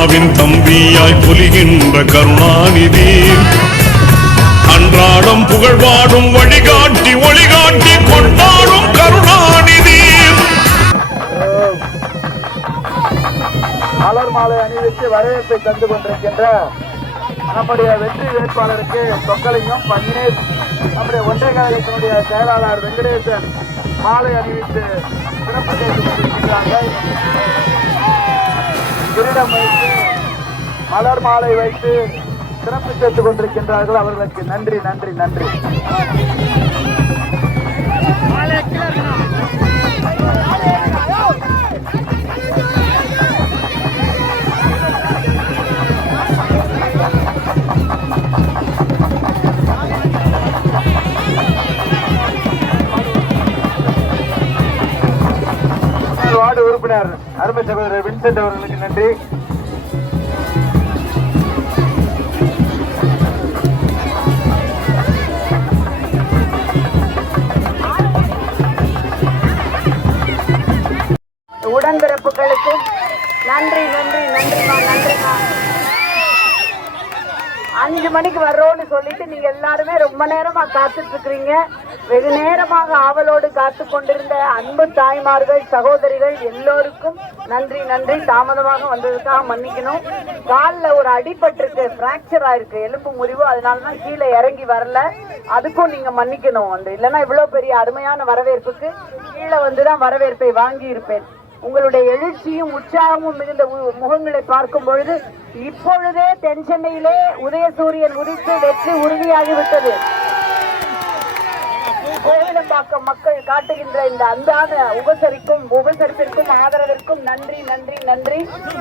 அண்ணாவின் தம்பியாய் பொலிகின்ற கருணாநிதி, அன்றாடம் புகழ்பாடும் வழிகாட்டி ஒளிகாட்டி கொண்டாடும் கருணாநிதி. மலர் மாலை அணிவித்து வரவேற்பை தந்து கொண்டிருக்கின்ற நம்முடைய வெற்றி வேட்பாளருக்கு சொக்கலிங்கம் பன்னீர், நம்முடைய ஒன்றிய கழகத்தினுடைய செயலாளர் வெங்கடேசன் மாலை அணிவித்து சிறப்பு செய்து கொண்டிருக்கிறார்கள். கிரீடம் வைத்து மலர் மாலை வைத்து சிறப்பு சேர்த்துக் கொண்டிருக்கின்றார்கள். அவர்களுக்கு நன்றி நன்றி நன்றி. வார்டு உறுப்பினர் அருமை சகோதரர் வின்சென்ட் அவர்களுக்கு நன்றி. உடன்பிறப்புகளுக்கு நன்றி நன்றி நன்றிமா நன்றிமா. 5 மணிக்கு வர்றோம்னு சொல்லிட்டு நீங்க எல்லாருமே ரொம்ப நேரமா காத்துட்டு இருக்கிறீங்க. வெகு நேரமாக ஆவலோடு காத்து கொண்டிருந்த அன்பு தாய்மார்கள் சகோதரிகள் எல்லோருக்கும் நன்றி நன்றி. தாமதமாக வந்ததுக்காக மன்னிக்கணும். காலில் ஒரு அடிபட்டிருக்கு, பிராக்சர் ஆயிருக்கு, எலும்பு முறிவு, அதனாலதான் கீழே இறங்கி வரல. அதுக்கும் நீங்க மன்னிக்கணும். இல்லைன்னா இவ்வளவு பெரிய அருமையான வரவேற்புக்கு கீழே வந்துதான் வரவேற்பை வாங்கி இருப்பேன். உங்களுடைய எழுச்சியும் உற்சாகமும் மிகுந்த முகங்களை பார்க்கும் பொழுது இப்பொழுதே தென்சென்னையிலே உதயசூரியன் உதித்து வெற்றி உறுதியாகிவிட்டது. கோவிலம்பாக்கம் மக்கள் காட்டுகின்ற இந்த அன்பான உபசரிப்பிற்கும் ஆதரவிற்கும் நன்றி நன்றி நன்றி.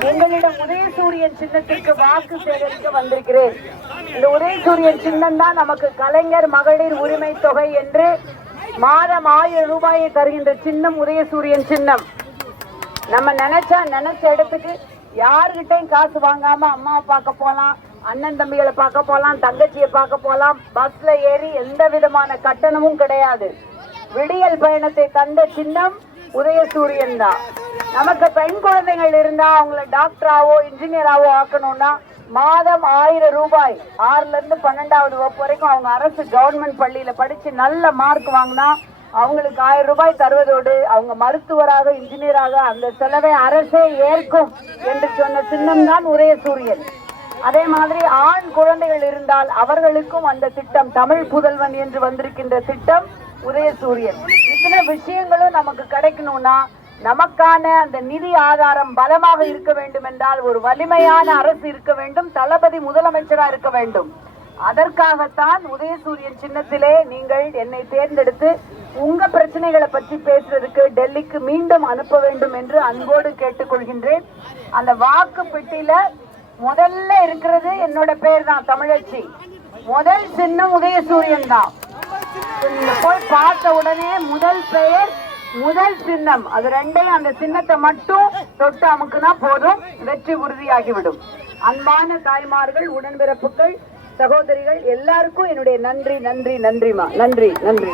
உங்களிடம் உதயசூரியன் சின்னத்திற்கு வாக்கு சேகரிக்க வந்திருக்கிறேன். இந்த உதயசூரியன் சின்னம் தான் நமக்கு கலைஞர் மகளிர் உரிமை தொகை என்று மாதம் 1000 ரூபாயை தருகின்ற சின்னம் உதயசூரியன் சின்னம். நம்ம நினைச்ச இடத்துக்கு யாருகிட்டையும் காசு வாங்காம அம்மாவை பார்க்க போலாம், அண்ணன் தம்பிகளை பார்க்க போலாம், தங்கச்சியை பார்க்க போலாம். பஸ்ல ஏறி எந்த விதமான கட்டணமும் கிடையாது. விடியல் பயணத்தை தந்த சின்னம் உதயசூரியன் தான். நமக்கு பெண் குழந்தைகள் இருந்தா அவங்கள டாக்டராவோ இன்ஜினியராவோ ஆக்கணும்னா மாதம் 1000 ரூபாய், 6ல இருந்து 12வது வகுப்பு வரைக்கும் அவங்க அரசு கவர்மெண்ட் பள்ளியில படிச்சு நல்ல மார்க் வாங்கினா அவங்களுக்கு 1000 ரூபாய் தருவதோடு அவங்க மருத்துவராக இன்ஜினியராக அந்த செலவை அரசே ஏற்கும் என்று சொன்ன சின்னம் தான் உதயசூரியன். அதே மாதிரி ஆண் குழந்தைகள் இருந்தால் அவர்களுக்கும் அந்த திட்டம், தமிழ் புதல்வன் என்று வந்திருக்கின்ற திட்டம் உதயசூரியன். இத்தனை விஷயங்களும் நமக்கு கிடைக்கணும்னா நமக்கான அந்த நிதி ஆதாரம் பலமாக இருக்க வேண்டும் என்றால் ஒரு வலிமையான அரசு இருக்க வேண்டும், தளபதி முதலமைச்சரா இருக்க வேண்டும். அதற்காகத்தான் உதயசூரியன் சின்னத்திலே நீங்கள் என்னை தேர்ந்தெடுத்து உங்க பிரச்சனைகளை பற்றி பேசுறதுக்கு டெல்லிக்கு மீண்டும் அனுப்ப வேண்டும் என்று அன்போடு கேட்டுக்கொள்கின்றேன். அந்த வாக்கு பெட்டியில முதல்ல இருக்கிறது என்னோட பேர் தான், தமிழச்சி. முதல் சின்னம் உதயசூரியன் தான். நீங்க போய் பார்த்த உடனே முதல் பெயர் முதல் சின்னம், அது ரெண்டையும் அந்த சின்னத்தை மட்டும் தொட்டு அமுக்குனா போதும், வெற்றி உறுதியாகிவிடும். அன்பான தாய்மார்கள், உடன்பிறப்புகள், சகோதரிகள் எல்லாருக்கும் என்னுடைய நன்றி நன்றி நன்றிமா. நன்றி நன்றி.